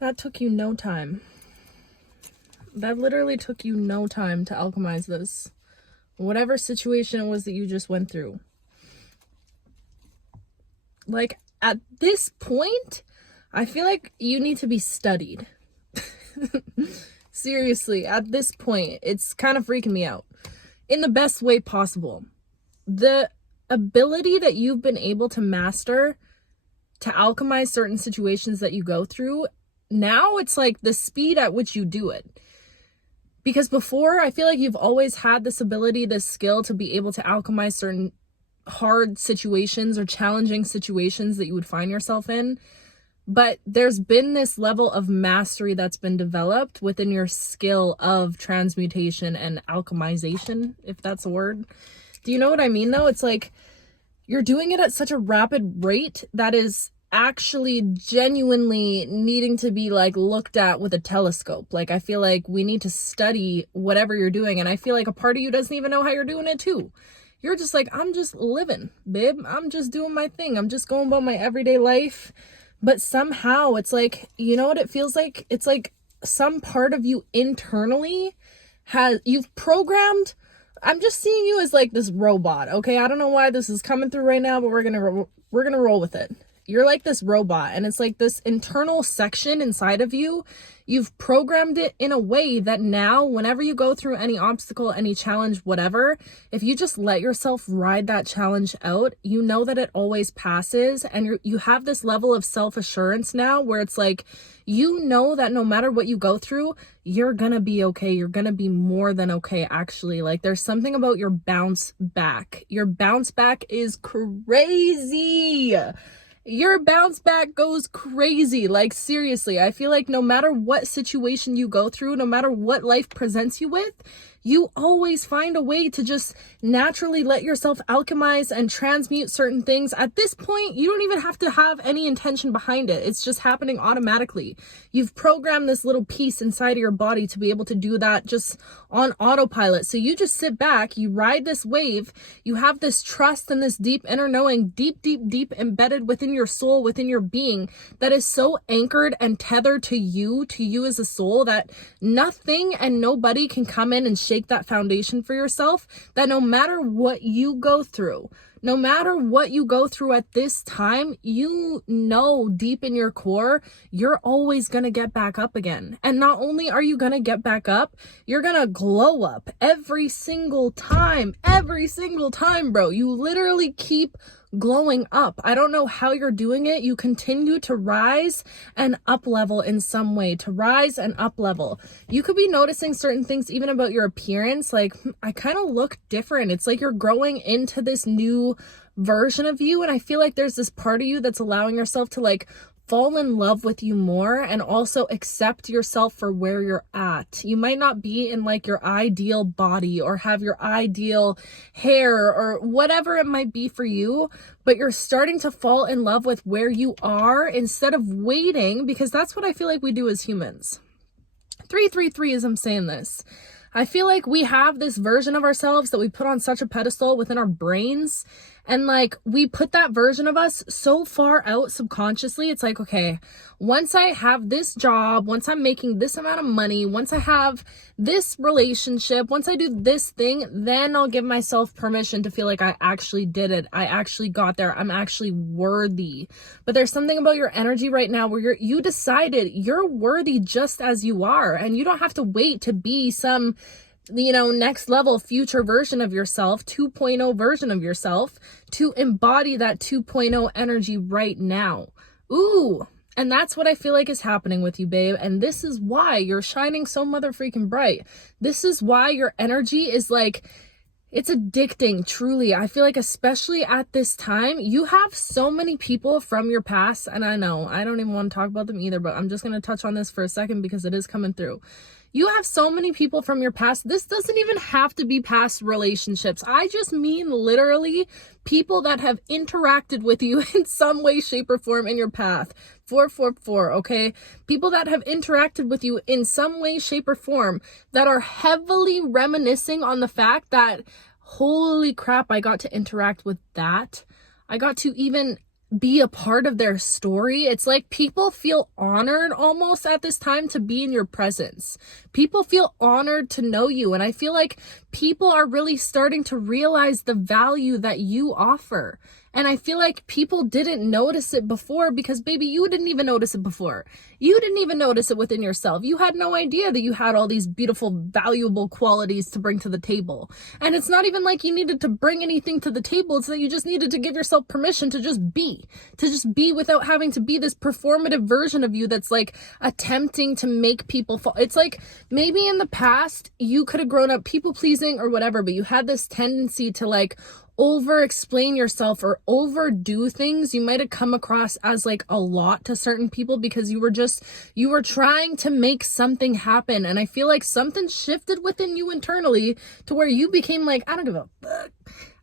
That took you no time. That literally took you no time to alchemize this. Whatever situation it was that you just went through. Like, at this point, I feel like you need to be studied. Seriously, at this point, it's kind of freaking me out. In the best way possible. The ability that you've been able to master to alchemize certain situations that you go through, now it's like the speed at which you do it. Because before, I feel like you've always had this ability, this skill to be able to alchemize certain hard situations or challenging situations that you would find yourself in. But there's been this level of mastery that's been developed within your skill of transmutation and alchemization, if that's a word. Do you know what I mean, though? It's like you're doing it at such a rapid rate that is actually genuinely needing to be like looked at with a telescope. Like, I feel like we need to study whatever you're doing. And I feel like a part of you doesn't even know how you're doing it too. You're just like, I'm just living, babe. I'm just doing my thing. I'm just going about my everyday life. But somehow it's like, you know what it feels like? It's like some part of you internally you've programmed. I'm just seeing you as like this robot. Okay. I don't know why this is coming through right now, but we're going to roll with it. You're like this robot, and it's like this internal section inside of you. You've programmed it in a way that now, whenever you go through any obstacle, any challenge, whatever, if you just let yourself ride that challenge out, you know that it always passes. And you have this level of self-assurance now where it's like, you know that no matter what you go through, you're gonna be okay. You're gonna be more than okay, actually. Like, there's something about your bounce back. Your bounce back is crazy. Your bounce back goes crazy. Like, seriously, I feel like no matter what situation you go through, no matter what life presents you with, you always find a way to just naturally let yourself alchemize and transmute certain things. At this point, you don't even have to have any intention behind it. It's just happening automatically. You've programmed this little piece inside of your body to be able to do that just on autopilot. So you just sit back, you ride this wave, you have this trust and this deep inner knowing, deep embedded within your soul, within your being, that is so anchored and tethered to you as a soul, that nothing and nobody can come in and shake that foundation for yourself. That no matter what you go through, at this time, you know deep in your core, you're always going to get back up again. And not only are you going to get back up, you're going to glow up every single time, bro. You literally keep glowing up. I don't know how you're doing it. You continue to rise and up level in some way, You could be noticing certain things even about your appearance. Like, I kind of look different. It's like you're growing into this new version of you. And I feel like there's this part of you that's allowing yourself to like fall in love with you more and also accept yourself for where you're at. You might not be in like your ideal body or have your ideal hair or whatever it might be for you, but you're starting to fall in love with where you are instead of waiting, because that's what I feel like we do as humans. 333 as I'm saying this. I feel like we have this version of ourselves that we put on such a pedestal within our brains. And like, we put that version of us so far out subconsciously. It's like, okay, once I have this job, once I'm making this amount of money, once I have this relationship, once I do this thing, then I'll give myself permission to feel like I actually did it. I actually got there. I'm actually worthy. But there's something about your energy right now where you decided you're worthy just as you are. And you don't have to wait to be some, next level future version of yourself, 2.0 version of yourself, to embody that 2.0 energy right now. Ooh, and that's what I feel like is happening with you, babe. And this is why you're shining so mother freaking bright. This is why your energy is like, it's addicting, truly. I feel like especially at this time, you have so many people from your past, and I know, I don't even want to talk about them either, but I'm just going to touch on this for a second because it is coming through. You have so many people from your past. This doesn't even have to be past relationships. I just mean literally people that have interacted with you in some way, shape, or form in your path. 444, okay? People that have interacted with you in some way, shape, or form that are heavily reminiscing on the fact that, holy crap, I got to interact with that. I got to even be a part of their story. It's like people feel honored almost at this time to be in your presence. People feel honored to know you. And I feel like people are really starting to realize the value that you offer. And I feel like people didn't notice it before because, baby, you didn't even notice it before. You didn't even notice it within yourself. You had no idea that you had all these beautiful, valuable qualities to bring to the table. And it's not even like you needed to bring anything to the table. It's that you just needed to give yourself permission to just be without having to be this performative version of you that's like attempting to make people fall. It's like maybe in the past you could have grown up people pleasing or whatever, but you had this tendency to like over explain yourself or overdo things. You might have come across as like a lot to certain people because you were trying to make something happen. And I feel like something shifted within you internally to where you became like, I don't give a fuck.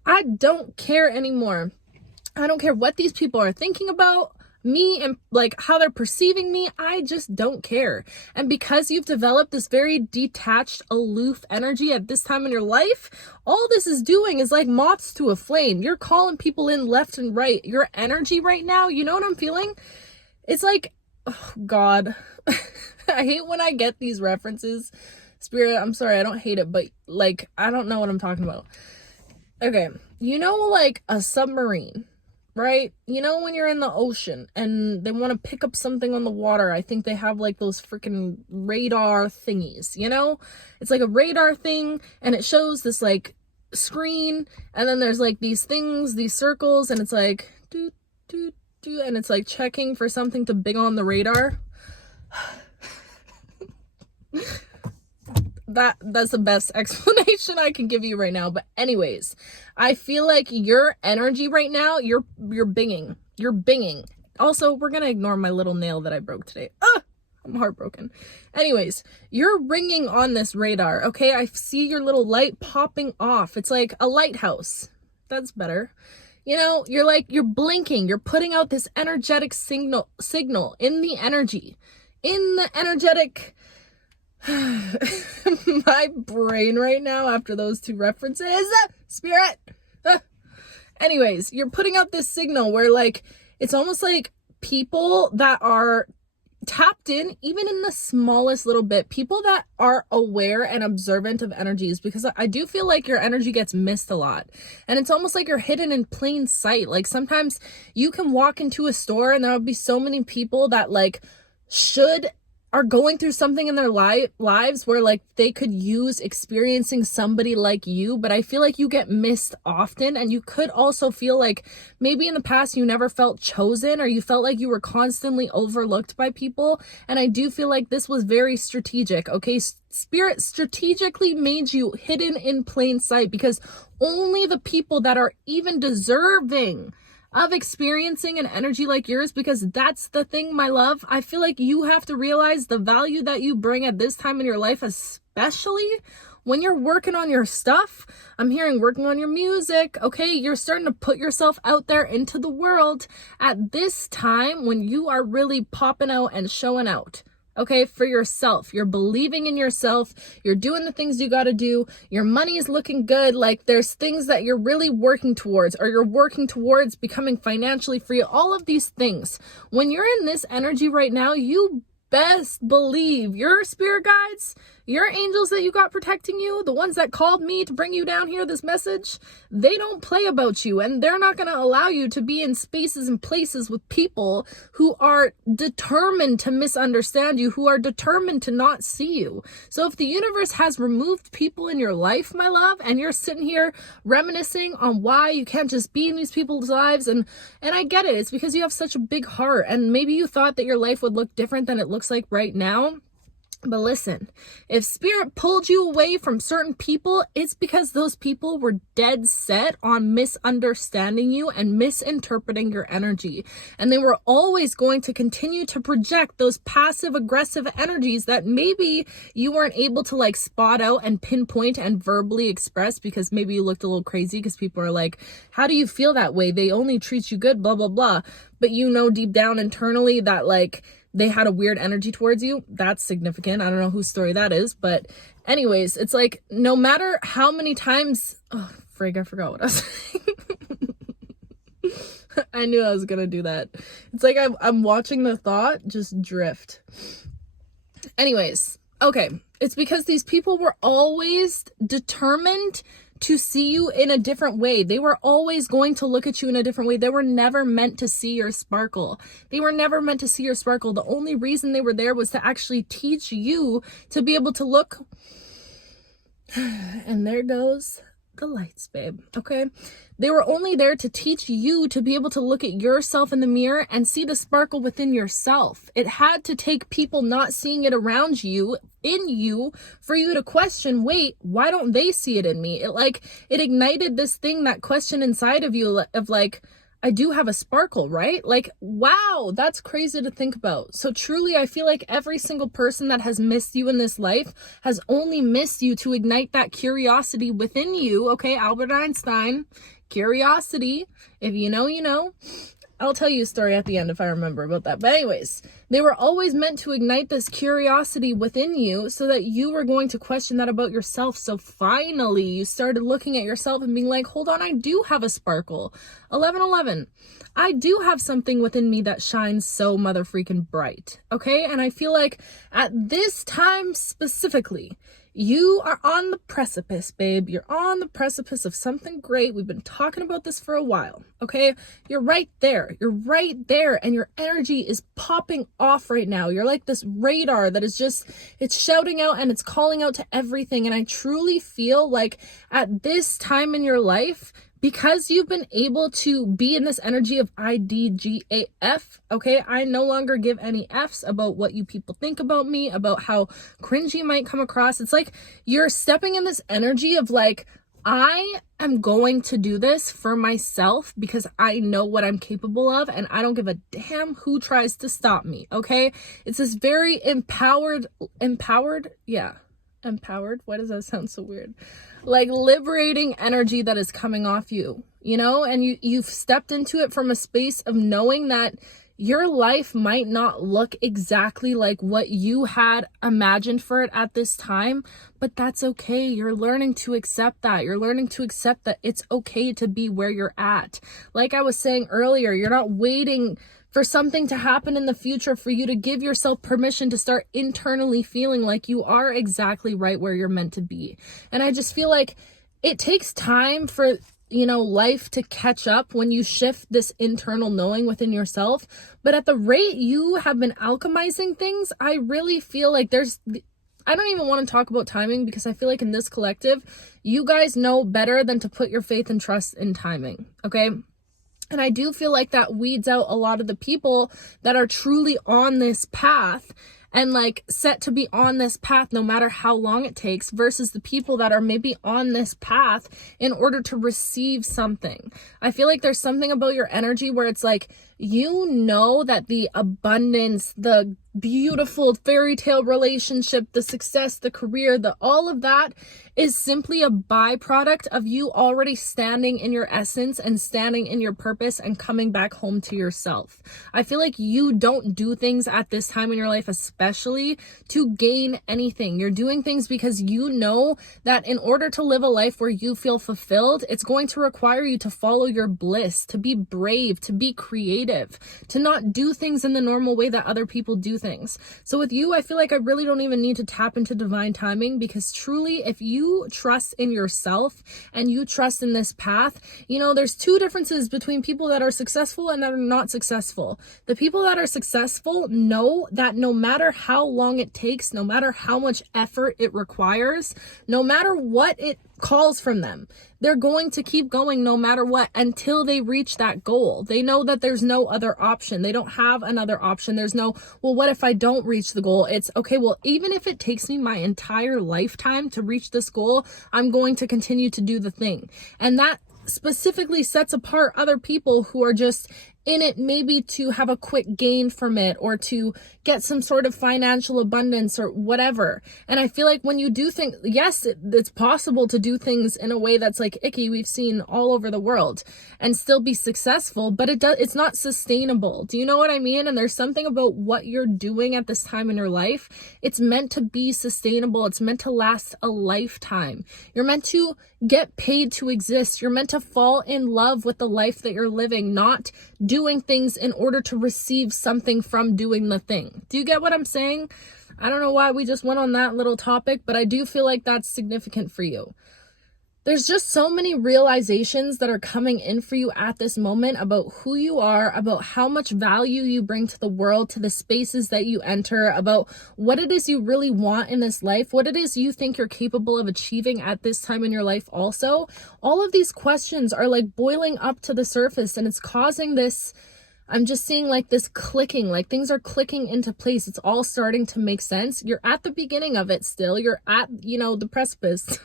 I don't care anymore. I don't care what these people are thinking about me and like how they're perceiving me. I just don't care. And because you've developed this very detached, aloof energy at this time in your life, all this is doing is like moths to a flame. You're calling people in left and right. Your energy right now, you know what I'm feeling? It's like, oh God, I hate when I get these references. Spirit, I'm sorry, I don't hate it, but like, I don't know what I'm talking about. Okay, you know, like a submarine, right? You know, when you're in the ocean and they want to pick up something on the water, I think they have like those freaking radar thingies, you know? It's like a radar thing and it shows this like screen and then there's like these things, these circles, and it's like do do do, and it's like checking for something to bing on the radar. That's the best explanation I can give you right now. But anyways, I feel like your energy right now, you're binging. You're binging. Also, we're gonna ignore my little nail that I broke today. I'm heartbroken. Anyways, you're ringing on this radar, okay? I see your little light popping off. It's like a lighthouse. That's better. You know, you're blinking. You're putting out this energetic signal in the energy. In the energetic... My brain right now after those two references, spirit. Anyways, you're putting out this signal where like it's almost like people that are tapped in, even in the smallest little bit, people that are aware and observant of energies, because I do feel like your energy gets missed a lot. And it's almost like you're hidden in plain sight. Like sometimes you can walk into a store and there'll be so many people that like are going through something in their lives where like they could use experiencing somebody like you, but I feel like you get missed often. And you could also feel like maybe in the past you never felt chosen, or you felt like you were constantly overlooked by people. And I do feel like this was very strategic. Okay, Spirit strategically made you hidden in plain sight because only the people that are even deserving of experiencing an energy like yours, because that's the thing, my love. I feel like you have to realize the value that you bring at this time in your life, especially when you're working on your stuff. I'm hearing working on your music, okay? You're starting to put yourself out there into the world at this time when you are really popping out and showing out. Okay, for yourself. You're believing in yourself. You're doing the things you got to do. Your money is looking good. Like there's things that you're really working towards, or you're working towards becoming financially free. All of these things. When you're in this energy right now, you best believe your spirit guides, your angels that you got protecting you, the ones that called me to bring you down here, this message, they don't play about you, and they're not going to allow you to be in spaces and places with people who are determined to misunderstand you, who are determined to not see you. So if the universe has removed people in your life, my love, and you're sitting here reminiscing on why you can't just be in these people's lives, and I get it, it's because you have such a big heart, and maybe you thought that your life would look different than it looks like right now. But listen, if spirit pulled you away from certain people, it's because those people were dead set on misunderstanding you and misinterpreting your energy. And they were always going to continue to project those passive aggressive energies that maybe you weren't able to like spot out and pinpoint and verbally express, because maybe you looked a little crazy because people are like, how do you feel that way? They only treat you good, blah, blah, blah. But you know deep down internally that like they had a weird energy towards you. That's significant. I don't know whose story that is, but anyways, it's like no matter how many times, oh frig, I forgot what I was saying. I knew I was gonna do that. It's like I'm watching the thought just drift. Anyways, okay. It's because these people were always determined to see you in a different way. They were always going to look at you in a different way. They were never meant to see your sparkle. They were never meant to see your sparkle. The only reason they were there was to actually teach you to be able to look. And there goes the lights, babe. Okay. They were only there to teach you to be able to look at yourself in the mirror and see the sparkle within yourself. It had to take people not seeing it around you, in you, for you to question, wait, why don't they see it in me? It ignited this thing, that question inside of you of like, I do have a sparkle, right? Like, wow, that's crazy to think about. So truly, I feel like every single person that has missed you in this life has only missed you to ignite that curiosity within you. Okay, Albert Einstein, curiosity. If you know, you know. I'll tell you a story at the end if I remember about that. But anyways, they were always meant to ignite this curiosity within you so that you were going to question that about yourself. So finally, you started looking at yourself and being like, hold on, I do have a sparkle. 1111. I do have something within me that shines so mother freaking bright. Okay? And I feel like at this time specifically, you are on the precipice, babe. You're on the precipice of something great. We've been talking about this for a while, okay? You're right there. You're right there, and your energy is popping off right now. You're like this radar that is just, it's shouting out and it's calling out to everything. And I truly feel like at this time in your life, because you've been able to be in this energy of IDGAF, okay? I no longer give any Fs about what you people think about me, about how cringy you might come across. It's like you're stepping in this energy of like, I am going to do this for myself because I know what I'm capable of and I don't give a damn who tries to stop me, okay? It's this very empowered, yeah. Empowered? Why does that sound so weird? Like liberating energy that is coming off you, you know, and you've stepped into it from a space of knowing that your life might not look exactly like what you had imagined for it at this time, but that's okay. You're learning to accept that. You're learning to accept that it's okay to be where you're at. Like I was saying earlier, you're not waiting for something to happen in the future for you to give yourself permission to start internally feeling like you are exactly right where you're meant to be. And I just feel like it takes time for, you know, life to catch up when you shift this internal knowing within yourself. But at the rate you have been alchemizing things, I really feel like I don't even want to talk about timing because I feel like in this collective, you guys know better than to put your faith and trust in timing, okay? And I do feel like that weeds out a lot of the people that are truly on this path and like set to be on this path no matter how long it takes versus the people that are maybe on this path in order to receive something. I feel like there's something about your energy where it's like, you know that the abundance, the beautiful fairy tale relationship, the success, the career, all of that is simply a byproduct of you already standing in your essence and standing in your purpose and coming back home to yourself. I feel like you don't do things at this time in your life, especially to gain anything. You're doing things because you know that in order to live a life where you feel fulfilled, it's going to require you to follow your bliss, to be brave, to be creative, to not do things in the normal way that other people do things. So with you, I feel like I really don't even need to tap into divine timing because truly, if you trust in yourself and you trust in this path, you know, there's two differences between people that are successful and that are not successful. The people that are successful know that no matter how long it takes, no matter how much effort it requires, no matter what it calls from them, they're going to keep going no matter what until they reach that goal. They know that there's no other option. They don't have another option. There's no, well, what if I don't reach the goal? It's okay, well, even if it takes me my entire lifetime to reach this goal, I'm going to continue to do the thing. And that specifically sets apart other people who are just in it maybe to have a quick gain from it or to get some sort of financial abundance or whatever. And I feel like when you do things, yes, it's possible to do things in a way that's like icky, we've seen all over the world, and still be successful, but it's not sustainable. Do you know what I mean? And there's something about what you're doing at this time in your life. It's meant to be sustainable. It's meant to last a lifetime. You're meant to get paid to exist. You're meant to fall in love with the life that you're living, not doing things in order to receive something from doing the thing. Do you get what I'm saying? I don't know why we just went on that little topic, but I do feel like that's significant for you. There's just so many realizations that are coming in for you at this moment about who you are, about how much value you bring to the world, to the spaces that you enter, about what it is you really want in this life, what it is you think you're capable of achieving at this time in your life also. All of these questions are like boiling up to the surface, and it's causing this, I'm just seeing like this clicking, like things are clicking into place. It's all starting to make sense. You're at the beginning of it still. You're at, the precipice.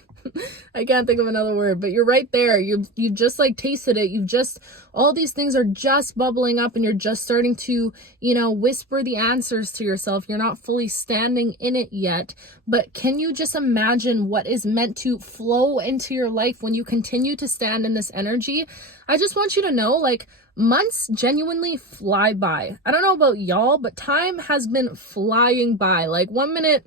I can't think of another word, but you're right there. You've just like tasted it. All these things are just bubbling up, and you're just starting to, whisper the answers to yourself. You're not fully standing in it yet, but can you just imagine what is meant to flow into your life when you continue to stand in this energy? I just want you to know, like, months genuinely fly by. I don't know about y'all, but time has been flying by. Like one minute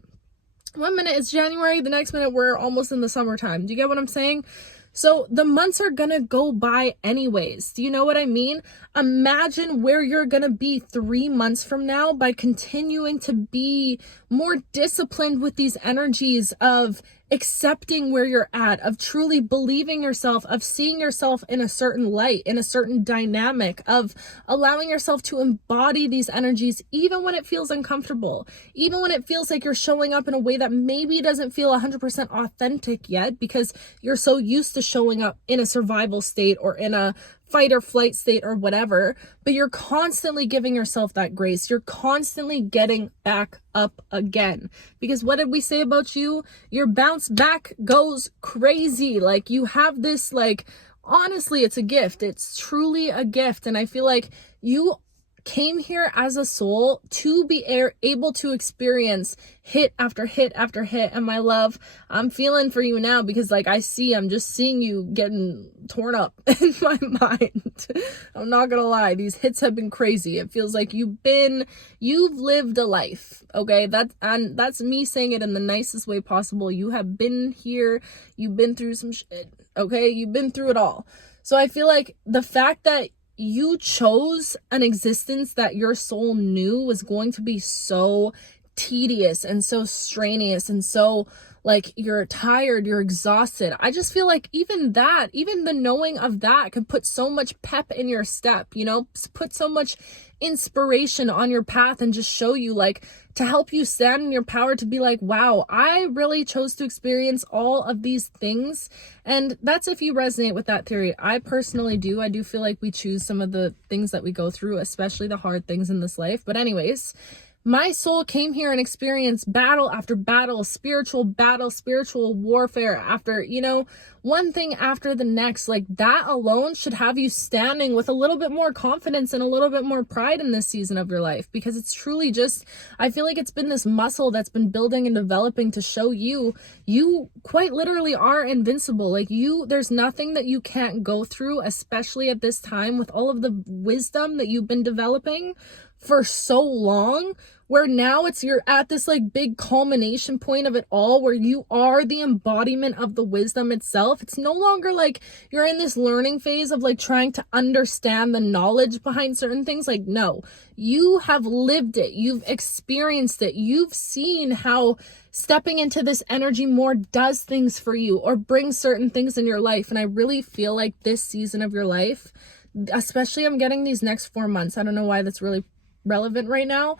it's January, the next minute we're almost in the summertime. Do you get what I'm saying? So the months are gonna go by anyways. Do you know what I mean? Imagine where you're gonna be 3 months from now by continuing to be more disciplined with these energies of accepting where you're at, of truly believing yourself, of seeing yourself in a certain light, in a certain dynamic, of allowing yourself to embody these energies even when it feels uncomfortable, even when it feels like you're showing up in a way that maybe doesn't feel 100% authentic yet because you're so used to showing up in a survival state or in a fight or flight state or whatever, but you're constantly giving yourself that grace. You're constantly getting back up again. Because what did we say about you? Your bounce back goes crazy. Like you have this, like, honestly, it's a gift. It's truly a gift. And I feel like you came here as a soul to be able to experience hit after hit after hit. And my love, I'm feeling for you now because I'm just seeing you getting torn up in my mind. I'm not gonna lie, these hits have been crazy. It feels like you've lived a life. Okay, that's me saying it in the nicest way possible. You have been here, you've been through some shit. Okay, you've been through it all. So I feel like the fact that you chose an existence that your soul knew was going to be so tedious and so strenuous and so like you're tired, you're exhausted. I just feel like even the knowing of that could put so much pep in your step, put so much inspiration on your path and just show you, like, to help you stand in your power to be like, wow, I really chose to experience all of these things. And that's if you resonate with that theory. I personally do. I do feel like we choose some of the things that we go through, especially the hard things in this life. But anyways, my soul came here and experienced battle after battle, spiritual warfare after, one thing after the next. Like that alone should have you standing with a little bit more confidence and a little bit more pride in this season of your life, because it's truly just, I feel like it's been this muscle that's been building and developing to show you quite literally are invincible. Like there's nothing that you can't go through, especially at this time with all of the wisdom that you've been developing for so long, where now you're at this like big culmination point of it all, where you are the embodiment of the wisdom itself. It's no longer like you're in this learning phase of like trying to understand the knowledge behind certain things. Like, no, you have lived it. You've experienced it. You've seen how stepping into this energy more does things for you or brings certain things in your life. And I really feel like this season of your life, especially I'm getting these next 4 months, I don't know why that's really relevant right now,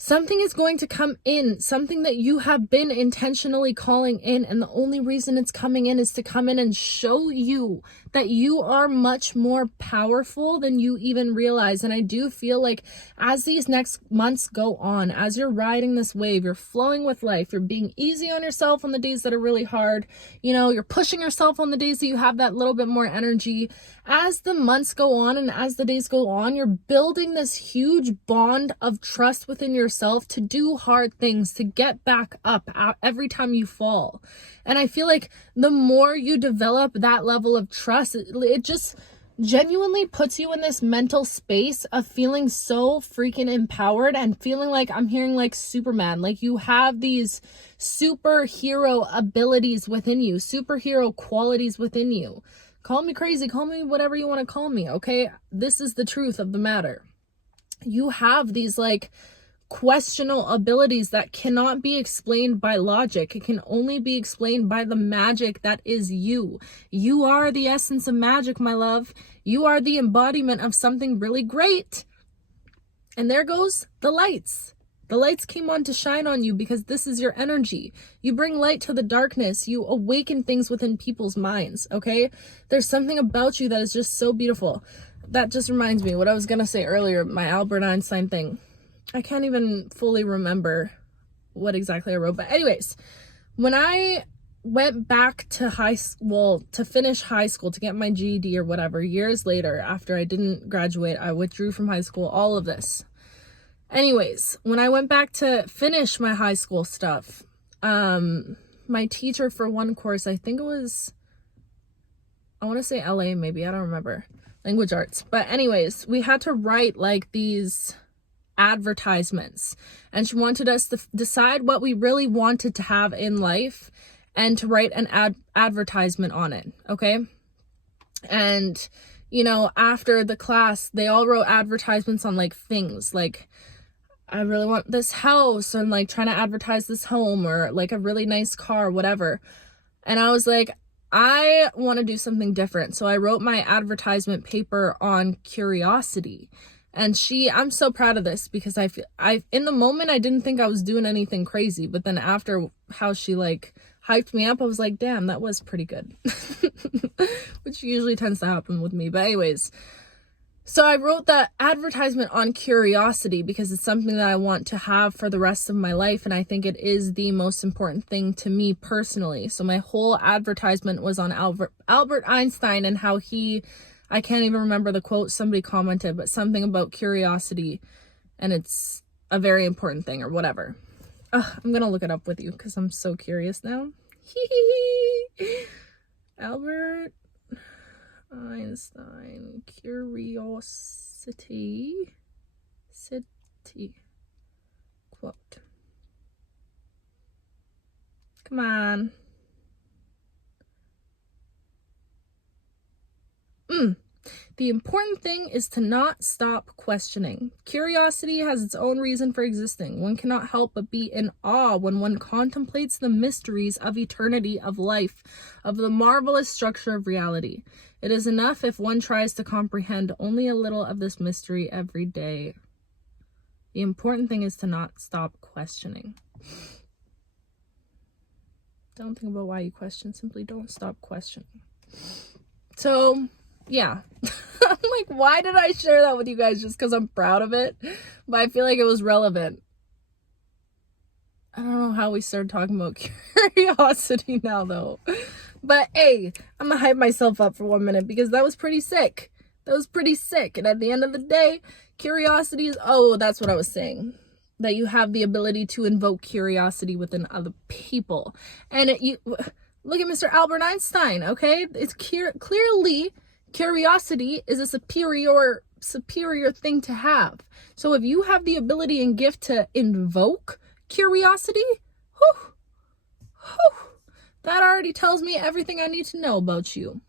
Something is going to come in, something that you have been intentionally calling in, and the only reason it's coming in is to come in and show you that you are much more powerful than you even realize. And I do feel like as these next months go on, as you're riding this wave, you're flowing with life, you're being easy on yourself on the days that are really hard, you know, you're pushing yourself on the days that you have that little bit more energy. As the months go on and as the days go on, you're building this huge bond of trust within yourself to do hard things, to get back up every time you fall. And I feel like the more you develop that level of trust, it just genuinely puts you in this mental space of feeling so freaking empowered and feeling like, I'm hearing like Superman, like you have these superhero abilities within you, superhero qualities within you. Call me crazy, call me whatever you want to call me, okay? This is the truth of the matter. You have these like questionable abilities that cannot be explained by logic. It can only be explained by the magic that is you. You are the essence of magic, my love. You are the embodiment of something really great. And there goes the lights. The lights came on to shine on you because this is your energy. You bring light to the darkness. You awaken things within people's minds, okay? There's something about you that is just so beautiful. That just reminds me what I was going to say earlier, my Albert Einstein thing. I can't even fully remember what exactly I wrote. But anyways, when I went back to to finish high school, to get my GED or whatever, years later, after I didn't graduate, I withdrew from high school, all of this. Anyways, when I went back to finish my high school stuff, my teacher for one course, I think it was, I want to say LA maybe, I don't remember, language arts. But anyways, we had to write like these advertisements, and she wanted us to decide what we really wanted to have in life and to write an advertisement on it, okay? And, you know, after the class, they all wrote advertisements on like things like, I really want this house, and like trying to advertise this home, or like a really nice car, whatever. And I was like, I want to do something different. So I wrote my advertisement paper on curiosity. And I'm so proud of this because in the moment, I didn't think I was doing anything crazy. But then after how she like hyped me up, I was like, damn, that was pretty good. Which usually tends to happen with me. But anyways, so I wrote that advertisement on curiosity because it's something that I want to have for the rest of my life. And I think it is the most important thing to me personally. So my whole advertisement was on Albert Einstein and how I can't even remember the quote, somebody commented, but something about curiosity, and it's a very important thing or whatever. I'm going to look it up with you because I'm so curious now. Albert Einstein, curiosity, quote. Come on. The important thing is to not stop questioning. Curiosity has its own reason for existing. One cannot help but be in awe when one contemplates the mysteries of eternity, of life, of the marvelous structure of reality. It is enough if one tries to comprehend only a little of this mystery every day. The important thing is to not stop questioning. Don't think about why you question. Simply don't stop questioning. So, yeah. I'm like, why did I share that with you guys? Just because I'm proud of it? But I feel like it was relevant. I don't know how we started talking about curiosity now, though. But hey, I'm gonna hype myself up for 1 minute because that was pretty sick. That was pretty sick. And at the end of the day, curiosity is, that's what I was saying. That you have the ability to invoke curiosity within other people. And look at Mr. Albert Einstein, okay? It's clearly curiosity is a superior thing to have. So if you have the ability and gift to invoke curiosity, that already tells me everything I need to know about you,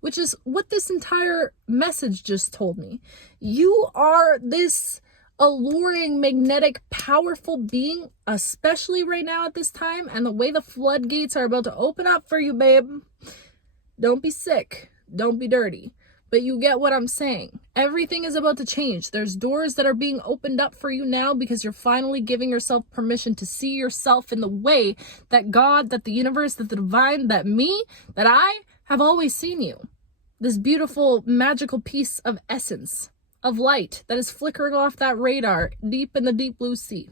which is what this entire message just told me. You are this alluring, magnetic, powerful being, especially right now at this time, and the way the floodgates are about to open up for you, babe. Don't be sick. Don't be dirty. but you get what I'm saying. Everything is about to change. There's doors that are being opened up for you now because you're finally giving yourself permission to see yourself in the way that God, that the universe, that the divine, that me, that I have always seen you. This beautiful, magical piece of essence, of light that is flickering off that radar deep in the deep blue sea.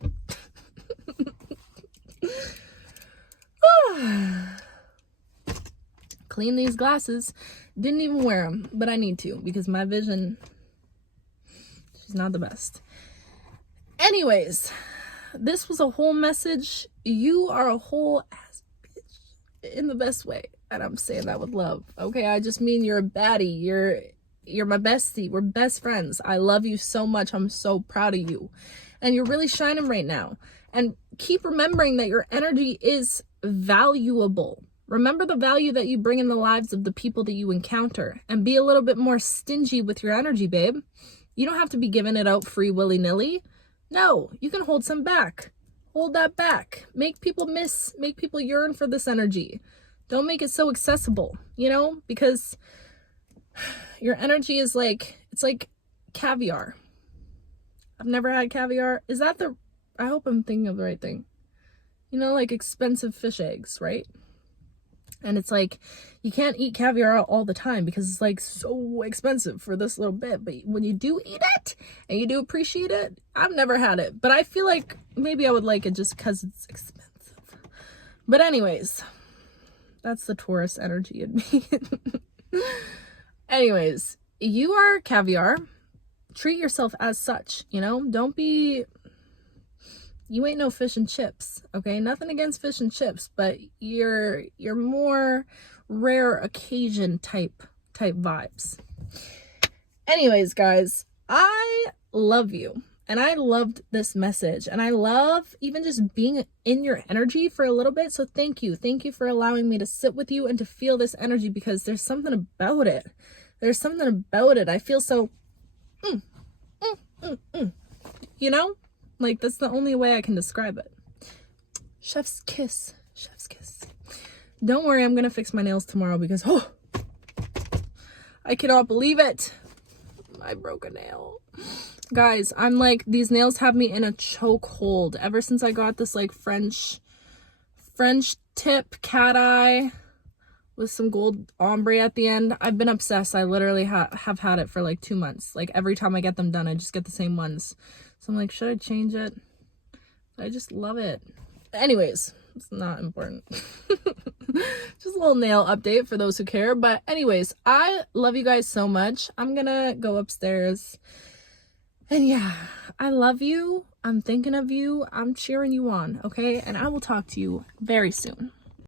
Clean these glasses. Didn't even wear them, but I need to because my vision, she's not the best. Anyways, this was a whole message. You are a whole ass bitch in the best way, and I'm saying that with love. Okay, I just mean you're a baddie. You're my bestie. We're best friends. I love you so much. I'm so proud of you, and you're really shining right now. And keep remembering that your energy is valuable. Remember the value that you bring in the lives of the people that you encounter, and be a little bit more stingy with your energy, babe. You don't have to be giving it out free willy-nilly. No, you can hold some back. Hold that back. Make people yearn for this energy. Don't make it so accessible, you know, because your energy is like, it's like caviar. I've never had caviar. I hope I'm thinking of the right thing. You know, like expensive fish eggs, right? And it's like, you can't eat caviar all the time because it's like so expensive for this little bit. But when you do eat it and you do appreciate it, I've never had it. But I feel like maybe I would like it just because it's expensive. But anyways, that's the Taurus energy in me. Anyways, you are caviar. Treat yourself as such, you know? Don't be... You ain't no fish and chips, okay? Nothing against fish and chips, but you're more rare occasion type vibes. Anyways, guys, I love you, and I loved this message, and I love even just being in your energy for a little bit. So thank you for allowing me to sit with you and to feel this energy, because there's something about it. I feel so you know, like, that's the only way I can describe it. Chef's kiss. Don't worry, I'm gonna fix my nails tomorrow because I cannot believe it. I broke a nail. Guys, I'm like, these nails have me in a chokehold ever since I got this like French tip cat eye with some gold ombre at the end. I've been obsessed. I literally have had it for like 2 months. Like, every time I get them done, I just get the same ones. So I'm like, should I change it? I just love it. Anyways, it's not important. Just a little nail update for those who care. But anyways, I love you guys so much. I'm gonna go upstairs. And yeah, I love you. I'm thinking of you. I'm cheering you on, okay? And I will talk to you very soon.